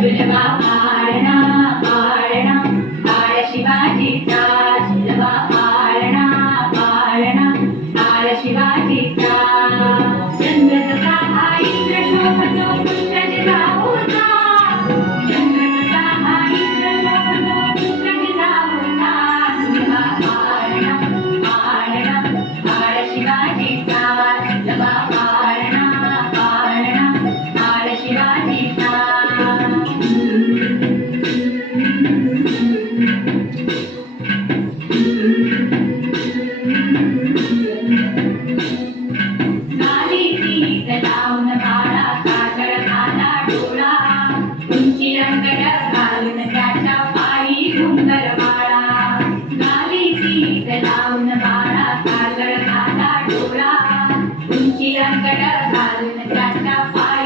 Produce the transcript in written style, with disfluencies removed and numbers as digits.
सुलभा पाळणा पाळणा बाळ शिवाजीचा सुलभा पाळणा पाळणा बाळ शिवाजीचा चंद्र तसा हा इंद्र शोभतो पुत्र जिजाऊचा चंद्र तसा हा इंद्र शोभतो पुत्र जिजाऊचा सुलभा पाळणा पाळणा बाळ शिवाजीचा सुलभा पाळणा पाळणा बाळ शिवाजीचा लावून बाळा काजळ घाला डोळा उंची रंगड घालून त्याच्या पायी घुंगर बाळा गाली सीत लावून बाळा काजळ घाला डोळा उंची रंगड घालून त्याच्या पायी